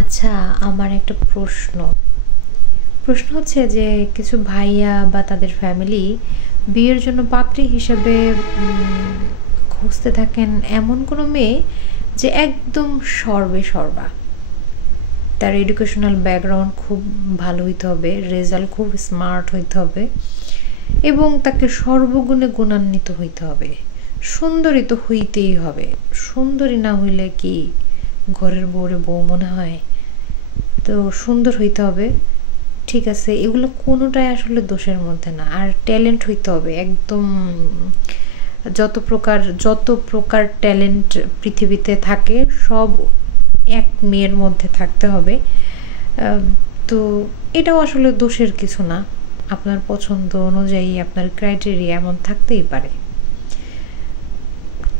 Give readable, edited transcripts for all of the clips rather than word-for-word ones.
আচ্ছা, আমার একটা প্রশ্ন হচ্ছে যে কিছু ভাইয়া বা তাদের ফ্যামিলি বিয়ের জন্য পাত্রী হিসেবে খুঁজতে থাকেন এমন কোনো মেয়ে যে একদম সর্বে সর্বা। তার এডুকেশনাল ব্যাকগ্রাউন্ড খুব ভালো হইতে হবে, রেজাল্ট খুব স্মার্ট হইতে হবে এবং তাকে সর্বগুণে গুণান্বিত হইতে হবে। সুন্দরী তো হইতেই হবে। সুন্দরী না হইলে কি ঘরের বউরে বউ মনে হয়? তো সুন্দর হইতে হবে, ঠিক আছে, এগুলো কোনোটাই আসলে দোষের মধ্যে না। আর ট্যালেন্ট হইতে হবে একদম, যত প্রকার ট্যালেন্ট পৃথিবীতে থাকে সব এক মেয়ের মধ্যে থাকতে হবে। তো এটাও আসলে দোষের কিছু না। আপনার পছন্দ অনুযায়ী আপনার ক্রাইটেরিয়া এমন থাকতেই পারে।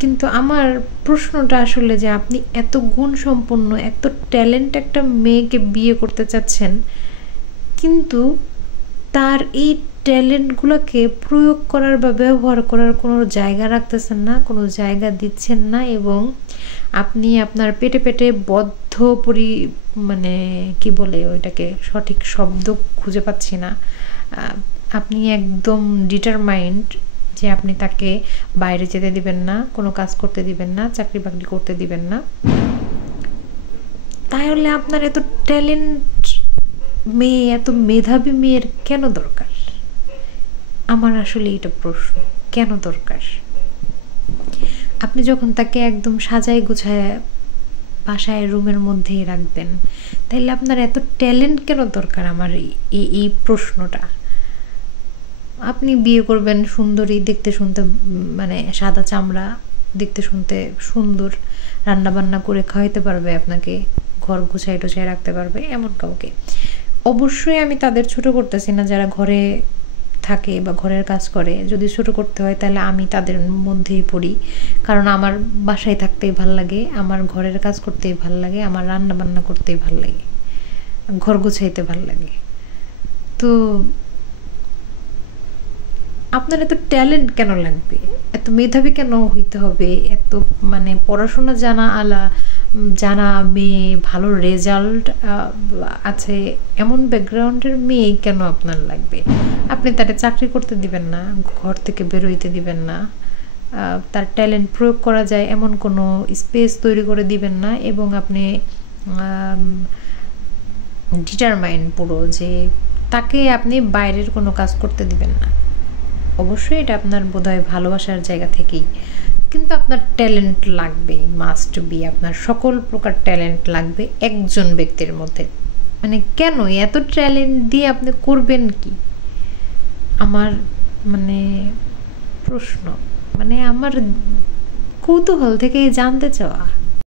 কিন্তু আমার প্রশ্নটা আসলে যে আপনি এত গুণসম্পন্ন, এত ট্যালেন্ট একটা মেয়েকে বিয়ে করতে চাচ্ছেন, কিন্তু তার এই ট্যালেন্টগুলোকে প্রয়োগ করার বা ব্যবহার করার কোনো জায়গা রাখতেছেন না, কোনো জায়গা দিচ্ছেন না, এবং আপনি আপনার পেটে পেটে বদ্ধ মানে কি বলে ওইটাকে, সঠিক শব্দ খুঁজে পাচ্ছি না। আপনি একদম ডিটারমাইন্ড যে আপনি তাকে বাইরে যেতে দিবেন না, কোনো কাজ করতে দিবেন না, চাকরি বাকরি করতে দিবেন না। তাহলে আপনার এত ট্যালেন্ট মেয়ে, এত মেধাবী মেয়ের কেন দরকার? আমার আসলে এটা প্রশ্ন, কেন দরকার? আপনি যখন তাকে একদম সাজায় গুছায় বাসায় রুমের মধ্যেই রাখবেন, তাইলে আপনার এত ট্যালেন্ট কেন দরকার? আমার এই প্রশ্নটা। আপনি বিয়ে করবেন সুন্দরী, দেখতে শুনতে মানে সাদা চামড়া, দেখতে শুনতে সুন্দর, রান্না বান্না করে খাওয়াইতে পারবে আপনাকে, ঘর গুছাই টুছাই রাখতে পারবে, এমন কাউকে। অবশ্যই আমি তাদের ছোট করতেছি না যারা ঘরে থাকে বা ঘরের কাজ করে। যদি ছোট করতে হয় তাহলে আমি তাদের মধ্যেই পড়ি, কারণ আমার বাসায় থাকতেই ভাল লাগে, আমার ঘরের কাজ করতেই ভাল লাগে, আমার রান্না বান্না করতেই ভাল লাগে, ঘর গুছাইতে ভাল লাগে। তো আপনার এত ট্যালেন্ট কেন লাগবে? এত মেধাবী কেন হইতে হবে? এত মানে পড়াশোনা জানা মেয়ে, ভালো রেজাল্ট আছে এমন ব্যাকগ্রাউন্ডের মেয়ে কেন আপনার লাগবে? আপনি তাকে চাকরি করতে দিবেন না, ঘর থেকে বেরোইতে দিবেন না, তার ট্যালেন্ট প্রয়োগ করা যায় এমন কোনো স্পেস তৈরি করে দিবেন না, এবং আপনি ডিটারমাইন্ড পুরো যে তাকে আপনি বাইরের কোনো কাজ করতে দিবেন না। অবশ্যই এটা আপনার বোধহয় ভালোবাসার জায়গা থেকেই, কিন্তু আপনার ট্যালেন্ট লাগবে, মাস্ট বি। আপনার সকল প্রকার ট্যালেন্ট লাগবে একজন ব্যক্তির মধ্যে। মানে কেন এত ট্যালেন্ট দিয়ে আপনি করবেন কি? আমার মানে প্রশ্ন, মানে আমার কৌতূহল থেকে জানতে চাওয়া।